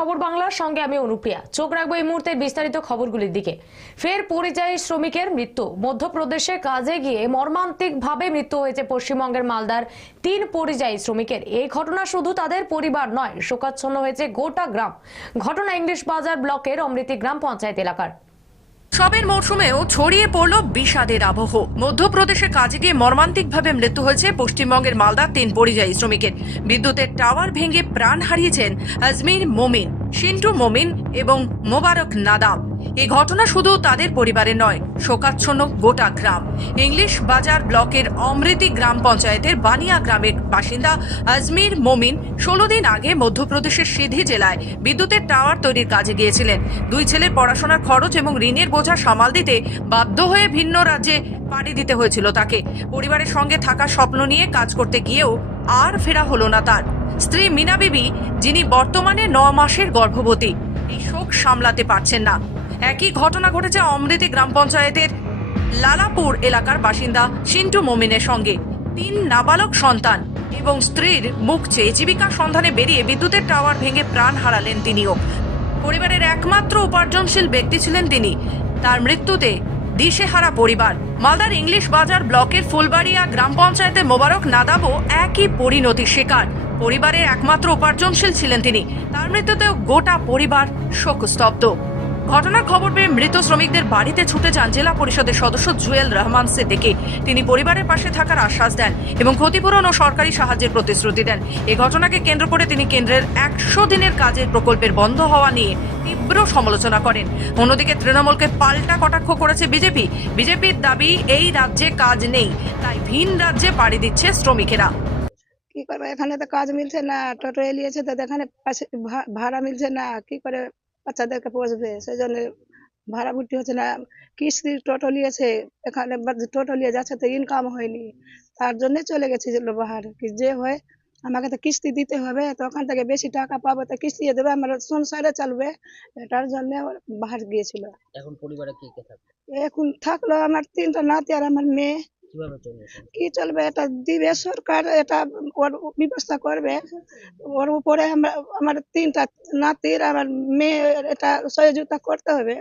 খবর বাংলার সঙ্গে আমি অনুপ্রিয়া। চোখ রাখব এই মুহূর্তে বিস্তারিত খবরগুলির দিকে। ফের পরিযায়ী শ্রমিকের মৃত্যু। মধ্যপ্রদেশে কাজে গিয়ে মর্মান্তিকভাবে মৃত্যু হয়েছে পশ্চিমবঙ্গের মালদার তিন পরিযায়ী শ্রমিকের। এই ঘটনা শুধু তাদের পরিবার নয়, শোকাচ্ছন্ন হয়েছে গোটা গ্রাম। ঘটনা ইংলিশ বাজার ব্লকের অমৃতি গ্রাম পঞ্চায়েত এলাকার। সবের মরশুমেও ছড়িয়ে পড়ল বিষাদের আবহ। মধ্যপ্রদেশে কাজে গিয়ে মর্মান্তিকভাবে মৃত্যু হয়েছে পশ্চিমবঙ্গের মালদার তিন পরিযায়ী শ্রমিকের। বিদ্যুতের টাওয়ার ভেঙে প্রাণ হারিয়েছেন আজমির মোমিন। সিন্টু মোমিন এবং মোবারক নাদাম এই ঘটনা শুধু তাদের পরিবারে নয়, শোকাচ্ছন্ন গোটা গ্রাম। ইংলিশ বাজার ব্লকের অমৃতি গ্রাম পঞ্চায়েতের বানিয়া গ্রামের বাসিন্দা আজমির মোমিন ষোলো দিন আগে মধ্যপ্রদেশের সিধি জেলায় বিদ্যুতের টাওয়ার তৈরির কাজে গিয়েছিলেন। দুই ছেলের পড়াশোনার খরচ এবং ঋণের বোঝা সামাল দিতে বাধ্য হয়ে ভিন্ন রাজ্যে পাড়ি দিতে হয়েছিল তাকে। পরিবারের সঙ্গে থাকা স্বপ্ন নিয়ে কাজ করতে গিয়েও আর ফেরা হলো না তার। স্ত্রী মিনা বিবি, যিনি বর্তমানে ন মাসের গর্ভবতী, এই শোক সামলাতে পারছেন না। একই ঘটনা ঘটেছে অমৃতি গ্রাম পঞ্চায়েতের লালাপুর এলাকার বাসিন্দা সিন্টু মোমিনের সঙ্গে। তিন নাবালক সন্তান এবং স্ত্রীর মুখ চেয়ে জীবিকা সন্ধানে বেরিয়ে বিদ্যুতের টাওয়ার ভেঙে প্রাণ হারালেন তিনিও। পরিবারের একমাত্র উপার্জনশীল ব্যক্তি ছিলেন তিনি। তার মৃত্যুতে দিশেহারা পরিবার। মালদার ইংলিশ বাজার ব্লকের ফুলবাড়িয়া গ্রাম পঞ্চায়েতে মোবারক নাদাবও একই পরিণতির শিকার পরিবারের একমাত্র উপার্জনশীল ছিলেন তিনি। তার মৃত্যুতেও গোটা পরিবার শোকস্তব্ধ। ঘটনার খবর পেয়ে মৃত শ্রমিকদের বাড়িতে ছুটে যান জেলা পরিষদের সদস্য জুয়েল রহমান সিদ্দিকী। তিনি পরিবারের পাশে থাকার আশ্বাস দেন এবং ক্ষতিপূরণ ও সরকারি সাহায্যের প্রতিশ্রুতি দেন। এ ঘটনাকে কেন্দ্র করে তিনি কেন্দ্রের একশো দিনের কাজের প্রকল্পের বন্ধ হওয়া নিয়ে তীব্র সমালোচনা করেন। অন্যদিকে তৃণমূলকে পাল্টা কটাক্ষ করেছে বিজেপি। বিজেপির দাবি, এই রাজ্যে কাজ নেই, তাই ভিন রাজ্যে পাড়ি দিচ্ছে শ্রমিকেরা। কি করবে, এখানে তো কাজ মিলছে না, টোটো এলিয়েছে তো এখানে ভাড়া মিলছে না, কি করে বাচ্চাদেরকে পোষবে সেই জন্য ভাড়া ভর্তি হচ্ছে না। কিস্তি টোটো নিয়েছে এখানে টোটো নিয়ে যাচ্ছে তো ইনকাম হয়নি। তার জন্য চলে গেছে বাহার কি যে হয় আমাকে তো কিস্তি দিতে হবে তো ওখান থেকে বেশি টাকা পাবো তো কিস্তি দেবে আমার সংসারে চলবে। এটার জন্য বাহার গিয়েছিল। এখন পরিবারে কে কে থাকে এখন থাকল আমার তিনটা নাতি আর আমার মেয়ে। কীভাবে চলবে কি চলবে? এটা দিবে সরকার এটা ওর ব্যবস্থা করবে। ওর উপরে আমরা আমার তিনটা নাতির আমার মেয়ে এটা সহযোগিতা করতে হবে।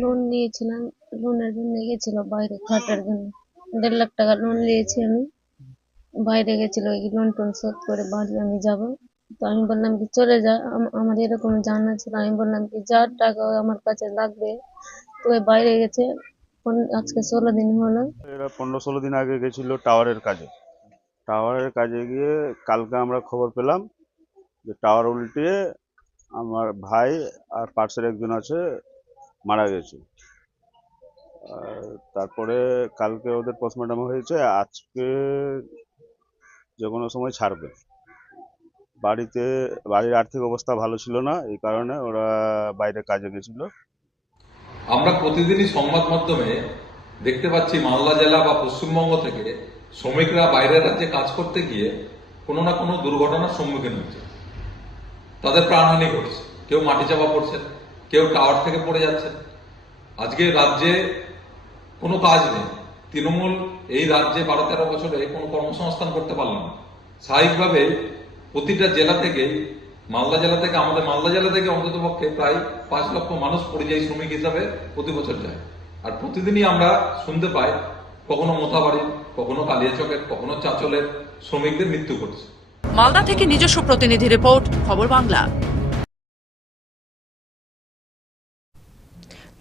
লোন নিয়েছিলাম লোনের জন্য গেছিল বাইরে খাটার জন্য। দেড় লাখ টাকা লোন নিয়েছি আমি। বাইরে গেছিল এই লোন টোন শোধ করে বাড়ি আমি যাব। তো আমি বললাম কি চলে যা। আমার এরকম জানা ছিল। আমি বললাম কি যা টাকা আমার কাছে লাগবে তো ওই বাইরে গেছে। আজকে ষোলো দিন হলো। এরা পনেরো ষোলো দিন আগে গেছিল টাওয়ারের কাজে। টাওয়ারের কাজে গিয়ে কালকে আমরা খবর পেলাম যে টাওয়ার উল্টিয়ে আমার ভাই আর পার্সের একজন আছে, মারা গেছে। তারপরে কালকে ওদের পোস্টমর্টম হয়েছে, আজকে যে কোনো সময় ছাড়বে। বাড়িতে, বাড়ির আর্থিক অবস্থা ভালো ছিল না, এই কারণে ওরা বাইরে কাজে গেছিল। আমরা প্রতিদিনই সংবাদ মাধ্যমে দেখতে পাচ্ছি মালদা জেলা বা পশ্চিমবঙ্গ থেকে শ্রমিকরা বাইরের রাজ্যে কাজ করতে গিয়ে কোনো না কোনো দুর্ঘটনার সম্মুখীন হচ্ছে। তাদের প্রাণহানি ঘটছে। কেউ মাটি চাপা পড়ছেন কেউ টাওয়ার থেকে পড়ে যাচ্ছেন আজকে রাজ্যে কোনো কাজ নেই। তৃণমূল এই রাজ্যে বারো তেরো বছরে কোনো কর্মসংস্থান করতে পারল না। স্বাভাবিকভাবে প্রতিটা জেলা থেকে মালদা জেলা থেকে, আমাদের মালদা জেলা থেকে অন্তত পক্ষে প্রায় পাঁচ লক্ষ মানুষ পরিযায়ী শ্রমিক হিসাবে প্রতি বছর যায়। আর প্রতিদিনই আমরা শুনতে পাই, কখনো মোথাবাড়ির কখনো কালিয়াচকের, কখনো চাঁচলের শ্রমিকদের মৃত্যু ঘটছে। মালদা থেকে নিজস্ব প্রতিনিধি রিপোর্ট, খবর বাংলা।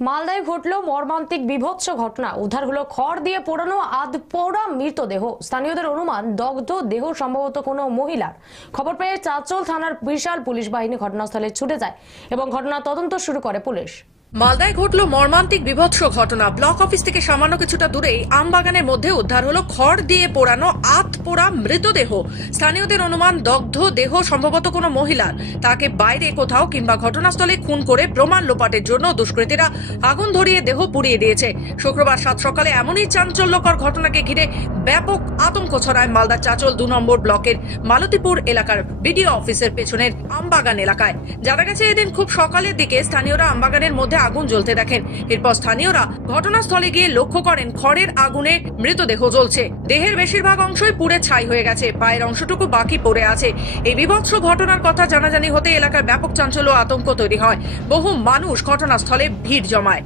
মালদায় ঘটল মর্মান্তিক বিভৎস ঘটনা। উদ্ধার হলো খড় দিয়ে পোড়ানো আধ পোড়া মৃতদেহ। স্থানীয়দের অনুমান, দগ্ধ দেহ সম্ভবত কোনো মহিলার। খবর পেয়ে চাঁচল থানার বিশাল পুলিশ বাহিনী ঘটনাস্থলে ছুটে যায় এবং ঘটনা তদন্ত শুরু করে পুলিশ। মালদায় ঘটল মর্মান্তিক বিভৎস ঘটনা। ব্লক অফিস থেকে সামান্য কিছুটা দূরেই আমবাগানের মধ্যে উদ্ধার হলো খড় দিয়ে পোড়ানো আত পোড়া মৃতদেহ। স্থানীয়দের অনুমান, দগ্ধ দেহ সম্ভবত কোনো মহিলার তাকে বাইরে কোথাও কিংবা ঘটনাস্থলে খুন করে প্রমাণ লোপাটের জন্য দুষ্কৃতীরা আগুন ধরিয়ে দেহ পুড়িয়ে দিয়েছে। শুক্রবার সাত সকালে এমনই চাঞ্চল্যকর ঘটনাকে ঘিরে ব্যাপক আতঙ্ক ছড়ায় মালদার চাচল দু নম্বর ব্লকের মালতীপুর এলাকার বিডিও অফিসের পেছনের আমবাগান এলাকায়। জানা গেছে, এদিন খুব সকালের দিকে স্থানীয়রা আমবাগানের মধ্যে আগুন জ্বলতে দেখেন। এরপর স্থানীয়রা ঘটনাস্থলে গিয়ে লক্ষ্য করেন খড়ের আগুনে মৃতদেহ জ্বলছে। দেহের বেশিরভাগ অংশই পুড়ে ছাই হয়ে গেছে। পায়ের অংশটুকু বাকি পড়ে আছে। এই বিভৎস ঘটনার কথা জানাজানি হতে এলাকার ব্যাপক চাঞ্চল্য আতঙ্ক তৈরি হয়। বহু মানুষ ঘটনাস্থলে ভিড় জমায়।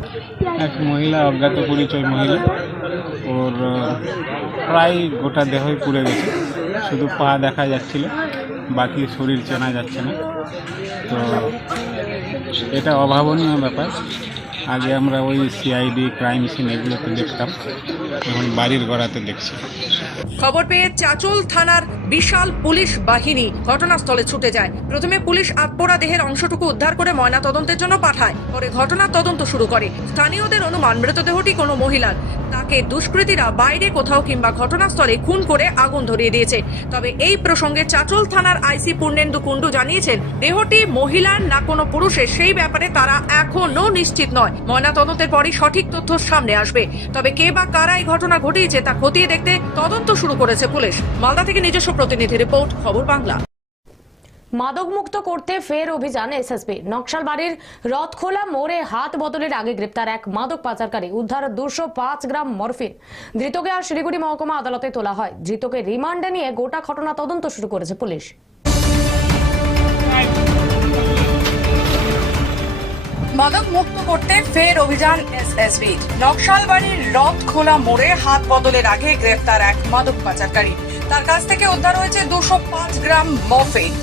এক মহিলা, অজ্ঞাত পরিচয় মহিলা। ওর প্রায় গোটা দেহই পুড়ে গেছে। শুধু পা দেখা যাচ্ছিল, বাকি শরীর চেনা যাচ্ছে না। তো এটা অভাবনীয় ব্যাপার। আগে আমরা ওই সিআইডি ক্রাইম সিন এগুলোতে দেখতাম। এখন বাড়ির গড়াতে দেখছি। খবর পেয়ে চাচল থানার বিশাল পুলিশ বাহিনী ঘটনাস্থলে ছুটে যায়। প্রথমে পুলিশ আত্মরা দেহের অংশটুকু উদ্ধার করে ময়না তদন্তের জন্য পাঠায়। পরে ঘটনার তদন্ত শুরু করে। স্থানীয়দের অনুমান, মৃতদেহটি কোনো মহিলার। তাকে দুষ্কৃতীরা বাইরে কোথাও কিংবা ঘটনাস্থলে খুন করে আগুন ধরিয়ে দিয়েছে। তবে এই প্রসঙ্গে চাচল থানার আইসি পূর্ণেন্দু কুণ্ডু জানিয়েছেন, দেহটি মহিলার না কোনো পুরুষের, সেই ব্যাপারে তারা এখনও নিশ্চিত নয়। ময়না তদন্তের পরই সঠিক তথ্য সামনে আসবে। তবে কে বা কারা এই ঘটনা ঘটিয়েছে তা খতিয়ে দেখতে তদন্ত শুরু করেছে পুলিশ। মালদা থেকে নিজস্ব প্রতিনিধি রিপোর্ট খবর বাংলা। মাদকমুক্ত করতে ফের অভিযান এসএসপি নকশালবাড়ির রথখোলা মোড়ে হাত বদলের আগে গ্রেপ্তার এক মাদক পাচারকারী। উদ্ধার দুশো পাঁচ গ্রাম মরফিন। ধৃতকে আর শিলিগুড়ি মহকুমা আদালতে তোলা হয়। ধৃতকে রিমান্ডে নিয়ে গোটা ঘটনা তদন্ত শুরু করেছে পুলিশ। মাদক মুক্ত করতে ফের অভিযান এসএসবি। নকশালবাড়ির রথ খোলা মোড়ে হাত বদলের আগে গ্রেফতার এক মাদক পাচারকারী। তার কাছ থেকে উদ্ধার হয়েছে দুশো পাঁচ গ্রাম মরফিন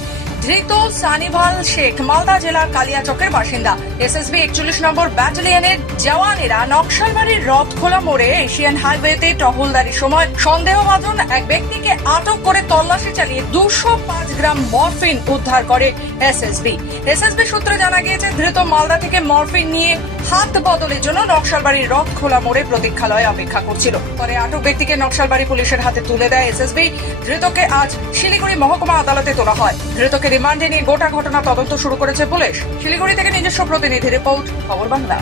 ধৃত সানিভাল শেখ, মালদা জেলার কালিয়াচকের বাসিন্দা। এসএসবি একচল্লিশ নম্বর ব্যাটালিয়নের জওয়ানেরা নকশালবাড়ির রথখোলা মোড়ে এশিয়ান হাইওয়েতে টহলদারির সময় সন্দেহভাজন এক ব্যক্তিকে আটক করে তল্লাশি চালিয়ে দুশো পাঁচ গ্রাম মরফিন উদ্ধার করে এসএসবি। এসএসবি সূত্রে জানা গিয়েছে, ধৃত মালদা থেকে মরফিন নিয়ে হাত বদলের জন্য নকশালবাড়ির রথখোলা মোড়ে প্রতীক্ষালয়ে অপেক্ষা করছিল। পরে আটক ব্যক্তিকে নকশালবাড়ি পুলিশের হাতে তুলে দেয় এসএসবি। ধৃতকে আজ শিলিগুড়ি মহকুমা আদালতে তোলা হয়। ধৃতকে রিমান্ডে নিয়ে গোটা ঘটনা তদন্ত শুরু করেছে পুলিশ। শিলিগুড়ি থেকে নিজস্ব প্রতিনিধি রিপোর্ট, খবর বাংলা।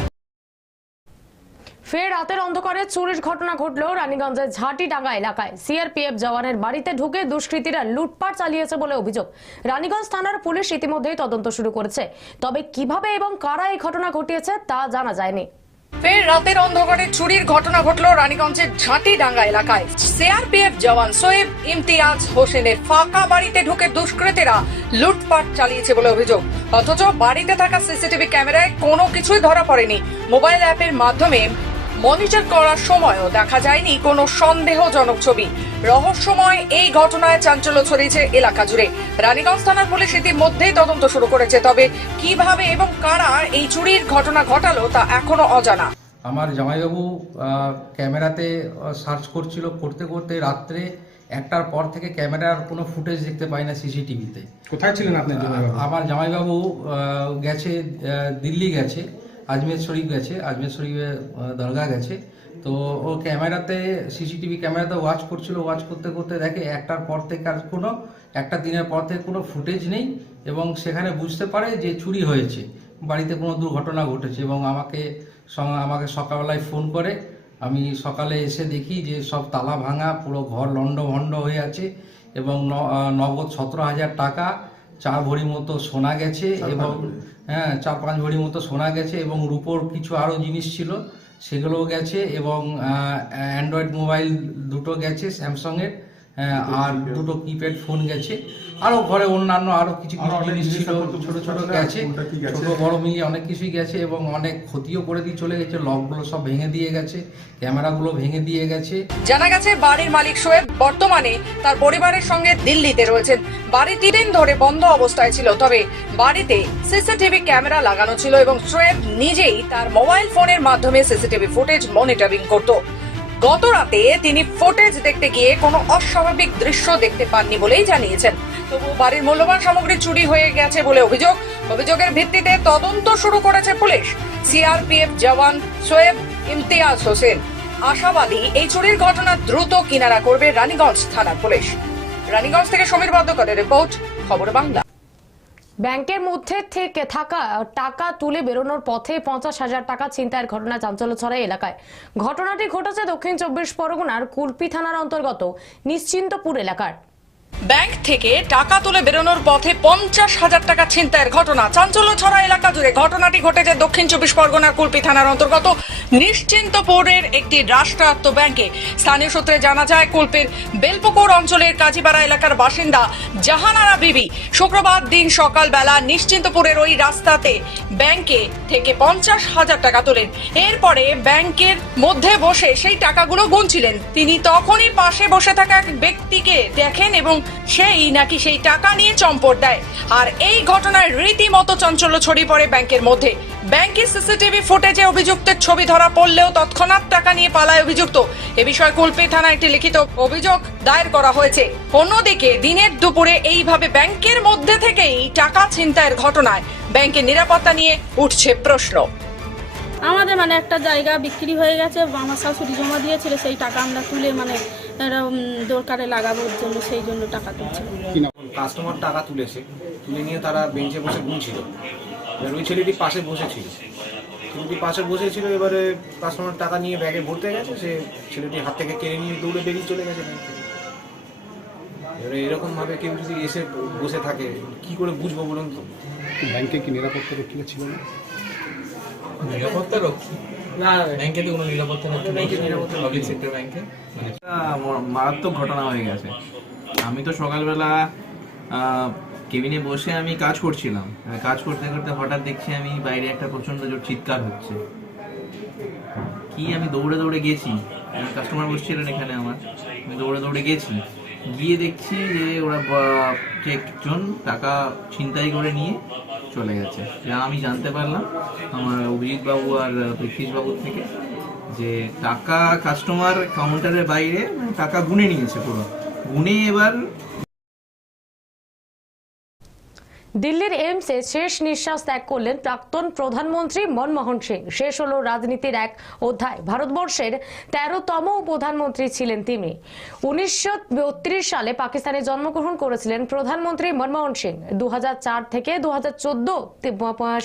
ফের রাতের অন্ধকারে চুরির ঘটনা ঘটল রানীগঞ্জের ঝাঁটিডাঙ্গা এলাকায়। সিআরপিএফ জওয়ানের বাড়িতে ঢুকে দুষ্কৃতীরা লুটপাট চালিয়েছে বলে অভিযোগ। রানীগঞ্জ থানার পুলিশ ইতিমধ্যেই তদন্ত শুরু করেছে। তবে কীভাবে এবং কারা এই ঘটনা ঘটিয়েছে তা জানা যায়নি। ফের রাতের অন্ধকারে চুরির ঘটনা ঘটল রানীগঞ্জের ঝাঁটিডাঙ্গা এলাকায়। সিআরপিএফ জওয়ান সোয়েব ইমতিয়াজ হোসেনের ফাঁকা বাড়িতে ঢুকে দুষ্কৃতীরা লুটপাট চালিয়েছে বলে অভিযোগ। অথচ বাড়িতে থাকা সিসিটিভি ক্যামেরায় কোনো কিছুই ধরা পড়েনি। মোবাইল অ্যাপের মাধ্যমে মনিটর করার সময়ও দেখা যায়নি কোনো সন্দেহজনক ছবি। রহস্যময় এই ঘটনায় চাঞ্চল্য ছড়িয়েছে এলাকা জুড়ে। রানীগঞ্জ থানার পুলিশ ইতিমধ্যেই তদন্ত শুরু করেছে তবে কীভাবে এবং কারা এই চুরির ঘটনা ঘটালো তা এখনও অজানা। আমার জামাইবাবু আহ, ক্যামেরাতে সার্চ করছিল করতে করতে রাত্রে একটার পর থেকে ক্যামেরার কোনো ফুটেজ দেখতে পাই না সিসিটিভিতে। কোথায় ছিলেন আপনি আমার জামাইবাবু আহ, গেছে আহ, দিল্লি গেছে। আজমের শরীফ গেছে, আজমের শরীফে দরগা গেছে। তো ও ক্যামেরাতে, সিসিটিভি ক্যামেরাতে ওয়াচ করছিল ওয়াচ করতে করতে দেখে একটার পর থেকে আর কোনো, একটা দিনের পর থেকে কোনো ফুটেজ নেই এবং সেখানে বুঝতে পারে যে চুরি হয়েছে। বাড়িতে কোনো দুর্ঘটনা ঘটেছে এবং আমাকে আমাকে সকালবেলায় ফোন করে। আমি সকালে এসে দেখি যে সব তালা ভাঙা, পুরো ঘর লণ্ডভণ্ড হয়ে আছে এবং নগদ সতেরো হাজার টাকা চার ভরি মতো সোনা গেছে এবং হ্যাঁ চার পাঁচ ভরি মতো সোনা গেছে এবং রূপোর কিছু আরও জিনিস ছিল সেগুলোও গেছে এবং অ্যান্ড্রয়েড মোবাইল দুটো গেছে স্যামসংয়ের। আর দুটো কিপ্যাড ফোন গেছে। আরও ঘরে অন্যান্য আরও কিছু কিছু জিনিস ছিল ছোট ছোট গেছে ছোট বড় মিলিয়ে অনেক কিছুই গেছে এবং অনেক ক্ষতিও করে দিয়ে চলে গেছে লকগুলো সব ভেঙে দিয়ে গেছে ক্যামেরাগুলো ভেঙে দিয়ে গেছে। জানা গেছে বাড়ির মালিক শোয়েব বর্তমানে তার পরিবারের সঙ্গে দিল্লিতে রয়েছেন। বাড়ি দিন ধরে বন্ধ অবস্থায় ছিল তবে বাড়িতে সিসিটিভি ক্যামেরা লাগানো ছিল এবং শোয়েব নিজেই তার মোবাইল ফোনের মাধ্যমে সিসিটিভি ফুটেজ মনিটরিং করত। গত রাতে তিনি ফুটেজ দেখতে গিয়ে কোনো অস্বাভাবিক দৃশ্য দেখতে পাননি বলেই জানিয়েছেন। তবু বাড়ির মূল্যবান সামগ্রী চুরি হয়ে গেছে বলে অভিযোগ। অভিযোগের ভিত্তিতে তদন্ত শুরু করেছে পুলিশ। সিআরপিএফ জওয়ান সোয়েব ইমতিয়াজ হোসেন। আশাবাদী, এই চুরির ঘটনা দ্রুত কিনারা করবে রানীগঞ্জ থানার পুলিশ। রানীগঞ্জ থেকে সমীর বদ্ধকরের রিপোর্ট, খবর বাংলা। ব্যাংকের মধ্যে থেকে থাকা টাকা তুলে বেরোনোর পথে পঞ্চাশ হাজার টাকা ছিনতাইয়ের ঘটনা চাঞ্চল্য ছড়ায় এলাকায়। ঘটনাটি ঘটেছে দক্ষিণ চব্বিশ পরগনার কুলপি থানার অন্তর্গত নিশ্চিন্তপুর এলাকার। ব্যাংক থেকে টাকা তুলে বেরোনোর পথে পঞ্চাশ হাজার টাকা ছিনতাইয়ের ঘটনা। চাঞ্চল্য ছড়া এলাকা জুড়ে ঘটনাটি ঘটেছে দক্ষিণ চব্বিশ পরগনার কুলপি থানার অন্তর্গত নিশ্চিন্তপুরের একটি রাষ্ট্রায়ত্ত ব্যাংকে। স্থানীয় সূত্রে জানা যায়, কুলপির বেলপুকুর অঞ্চলের কাজীপাড়া এলাকার বাসিন্দা জাহানারা বিবি শুক্রবার দিন সকালবেলা নিশ্চিন্তপুরের ওই রাস্তাতে ব্যাংকে থেকে পঞ্চাশ হাজার টাকা তোলেন। এরপরে ব্যাংকের মধ্যে বসে সেই টাকাগুলো গুনছিলেন। তিনি তখনই পাশে বসে থাকা এক ব্যক্তিকে দেখেন এবং সেই নাকি সেই টাকা নিয়ে চম্পট দেয়। আর এই ঘটনায় রীতিমতো চাঞ্চল্য ছড়িয়ে পড়ে ব্যাংকের মধ্যে। ব্যাংকের সিসিটিভি ফুটেজে অভিযুক্তের ছবি ধরা পড়লেও তৎক্ষণাৎ টাকা নিয়ে পালায় অভিযুক্ত। এ বিষয়ে কুলপি থানায় একটি লিখিত অভিযোগ দায়ের করা হয়েছে। অন্যদিকে দিনের দুপুরে এইভাবে ব্যাংকের মধ্যে থেকেই টাকা ছিনতাইয়ের ঘটনায় ব্যাংকের নিরাপত্তা নিয়ে উঠছে প্রশ্ন। আমাদের মানে একটা জায়গা বিক্রি হয়ে গেছে আমার শাশুড়ি জমা দিয়েছিল, সেই টাকা আমরা তুলে মানে এরম দরকারে লাগাবোর জন্য সেই জন্য টাকা তুলছে। কাস্টমার টাকা তুলেছে তুলে নিয়ে তারা বেঞ্চে বসে ঘুমছিল। এবার ওই ছেলেটি পাশে বসেছিল। ছেলেটি পাশে বসেছিল এবারে কাস্টমার টাকা নিয়ে ব্যাগে ভরতে গেছে সে ছেলেটি হাত থেকে কেড়ে নিয়ে দৌড়ে বেরিয়ে চলে গেছে। এবারে এরকমভাবে কেউ যদি এসে বসে থাকে কি করে বুঝব বলুন তো? ব্যাংকে কি নিরাপত্তা রক্ষীরা ছিল না? নিরাপত্তা রক্ষী? না ব্যাংকে তো কোনো নিরাপত্তা পাবলিক সেক্টর ব্যাংকে? একটা মারাত্মক ঘটনা হয়ে গেছে। আমি তো সকালবেলা কেবিনে বসে আমি কাজ করছিলাম। কাজ করতে করতে হঠাৎ দেখছি আমি বাইরে একটা প্রচণ্ড জোর চিৎকার হচ্ছে। কি আমি দৌড়ে দৌড়ে গেছি? কাস্টমার বসছিলেন এখানে আমার। আমি দৌড়ে দৌড়ে গেছি। গিয়ে দেখছি যে ওরা একজন টাকা ছিনতাই করে নিয়ে চলে গেছে। যা আমি জানতে পারলাম আমার অভিজিৎ বাবু আর পৃথ্বীশ বাবুর থেকে যে টাকা কাস্টমার কাউন্টারের বাইরে মানে টাকা গুনে নিয়েছে পুরো। গুনে এবার দিল্লির এইমসে শেষ নিঃশ্বাস ত্যাগ করলেন প্রাক্তন প্রধানমন্ত্রী মনমোহন সিং। শেষ হল রাজনীতির এক অধ্যায়। ভারতবর্ষের তেরোতম প্রধানমন্ত্রী ছিলেন তিনি। উনিশশো বত্রিশ সালে পাকিস্তানে জন্মগ্রহণ করেছিলেন প্রধানমন্ত্রী মনমোহন সিং। দু হাজার চার থেকে দু হাজার চোদ্দ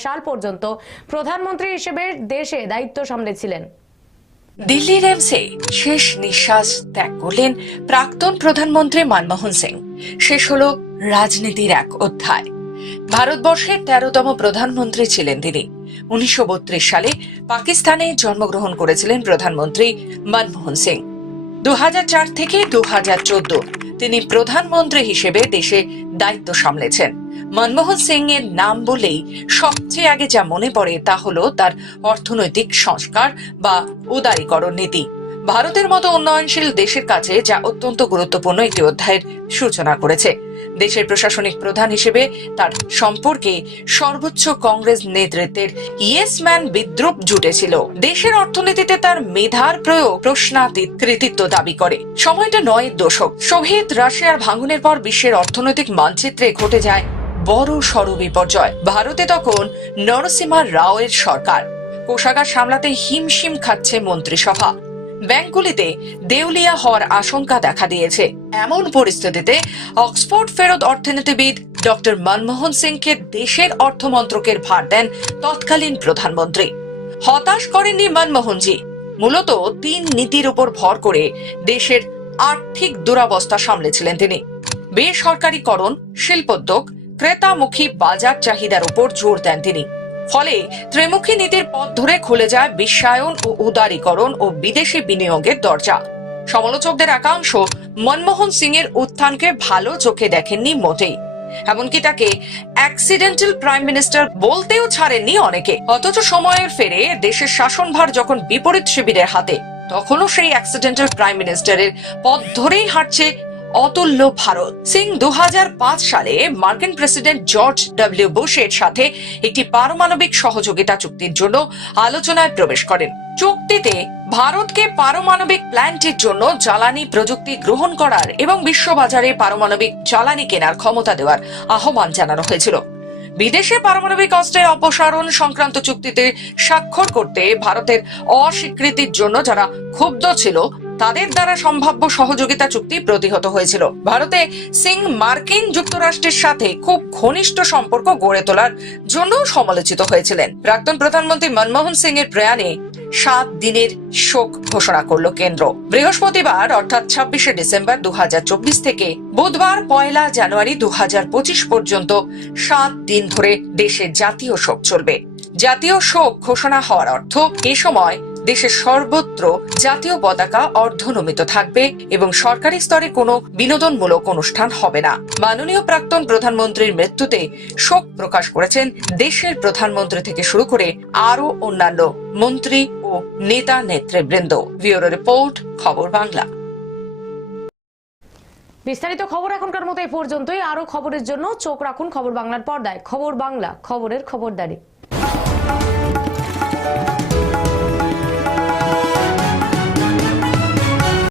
সাল পর্যন্ত প্রধানমন্ত্রী হিসেবে দেশে দায়িত্ব সামলেছিলেন। দিল্লির এমসে শেষ নিঃশ্বাস ত্যাগ করলেন প্রাক্তন প্রধানমন্ত্রী মনমোহন সিং। শেষ হল রাজনীতির এক অধ্যায়। ভারতবর্ষের তেরোতম প্রধানমন্ত্রী ছিলেন তিনি। উনিশশো বত্রিশ সালে পাকিস্তানে জন্মগ্রহণ করেছিলেন প্রধানমন্ত্রী মনমোহন সিং। দু হাজার চার থেকে দু তিনি প্রধানমন্ত্রী হিসেবে দেশে দায়িত্ব সামলেছেন। মনমোহন সিং এর নাম বলেই সবচেয়ে আগে যা মনে পড়ে তা হল তার অর্থনৈতিক সংস্কার বা উদারীকরণ নীতি। ভারতের মতো উন্নয়নশীল দেশের কাছে যা অত্যন্ত গুরুত্বপূর্ণ একটি অধ্যায়ের সূচনা করেছে। দেশের প্রশাসনিক প্রধান হিসেবে তার সম্পর্কে সর্বোচ্চ কংগ্রেস নেতৃত্বের ইয়েস ম্যান বিদ্রুপ জুটেছিল। দেশের অর্থনীতিতে তার মেধার প্রয়োগ প্রশ্নাতীত কৃতিত্ব দাবি করে। সময়টা নয় দশক। সোভিয়েত রাশিয়ার ভাঙনের পর বিশ্বের অর্থনৈতিক মানচিত্রে ঘটে যায় বড় সড় বিপর্যয়। ভারতে তখন নরসিমা রাও এর সরকার। কোষাগার সামলাতে হিমশিম খাচ্ছে মন্ত্রিসভা। ব্যাংকগুলিতে দেউলিয়া হওয়ার আশঙ্কা দেখা দিয়েছে। এমন পরিস্থিতিতে অক্সফোর্ড ফেরত অর্থনীতিবিদ ডক্টর মনমোহন সিংকে দেশের অর্থমন্ত্রকের ভার দেন তৎকালীন প্রধানমন্ত্রী। হতাশ করেননি মনমোহনজি। মূলত তিন নীতির উপর ভর করে দেশের আর্থিক দুরাবস্থা সামলেছিলেন তিনি। বেসরকারীকরণ, শিল্পোদ্যোগ, ক্রেতামুখী বাজার চাহিদার উপর জোর দেন তিনি। ফলে ত্রিমুখী নীতির পথ ধরে খুলে যায় বিশ্বায়ন ও উদারীকরণ ও বিদেশি বিনিয়োগের দরজা। সমালোচকদের একাংশ মনমোহন সিং এর উত্থানকে ভালো চোখে দেখেননি মোটেই এমনকি তাকে অ্যাক্সিডেন্টাল প্রাইম মিনিস্টার বলতেও ছাড়েননি অনেকে। অথচ সময়ের ফেরে দেশের শাসনভার যখন বিপরীত শিবিরের হাতে, তখনও সেই অ্যাক্সিডেন্টাল প্রাইম মিনিস্টারের পথ ধরেই হাঁটছে অতুল্য ভারত। সিং দু হাজার পাঁচ সালে মার্কিন প্রেসিডেন্ট জর্জ ডব্লিউ বুশের সাথে একটি পারমাণবিক সহযোগিতা চুক্তির জন্য আলোচনায় প্রবেশ করেন। চুক্তিতে ভারতকে পারমাণবিক প্ল্যান্টের জন্য জ্বালানি প্রযুক্তি গ্রহণ করার এবং বিশ্ববাজারে পারমাণবিক জ্বালানি কেনার ক্ষমতা দেওয়ার আহ্বান জানানো হয়েছিল। বিদেশে পারমাণবিক অস্ত্রের অপসারণ সংক্রান্ত চুক্তিতে স্বাক্ষর করতে ভারতের অস্বীকৃতির জন্য যারা ক্ষুব্ধ ছিল তাদের দ্বারা সম্ভাব্য সহযোগিতা চুক্তি প্রতিহত হয়েছিল। ভারতে সিং মার্কিন যুক্তরাষ্ট্রের সাথে খুব ঘনিষ্ঠ সম্পর্ক গড়ে তোলার জন্য সমালোচিত হয়েছিলেন। প্রাক্তন প্রধানমন্ত্রী মনমোহন সিং এর প্রয়াণে সাত দিনের শোক ঘোষণা করল কেন্দ্র। বৃহস্পতিবার, অর্থাৎ ছাব্বিশে ডিসেম্বর দু হাজার চব্বিশ থেকে বুধবার, পয়লা জানুয়ারি দু হাজার পঁচিশ পর্যন্ত সাত দিন ধরে দেশে জাতীয় শোক চলবে। জাতীয় শোক ঘোষণা হওয়ার অর্থ এ সময় দেশের সর্বত্র জাতীয় পতাকা অর্ধনমিত থাকবে এবং সরকারি স্তরে কোনো বিনোদনমূলক অনুষ্ঠান হবে না। মাননীয় প্রাক্তন প্রধানমন্ত্রীর মৃত্যুতে শোক প্রকাশ করেছেন দেশের প্রধানমন্ত্রী থেকে শুরু করে আরও অন্যান্য মন্ত্রী ও নেতা নেতৃবৃন্দ। ব্যুরো রিপোর্ট, খবর বাংলা। বিস্তারিত খবর এখনকার মতো এই পর্যন্তই। আরও খবরের জন্য চোখ রাখুন খবর বাংলার পর্দায়। খবর বাংলা, খবরের খবরদারি।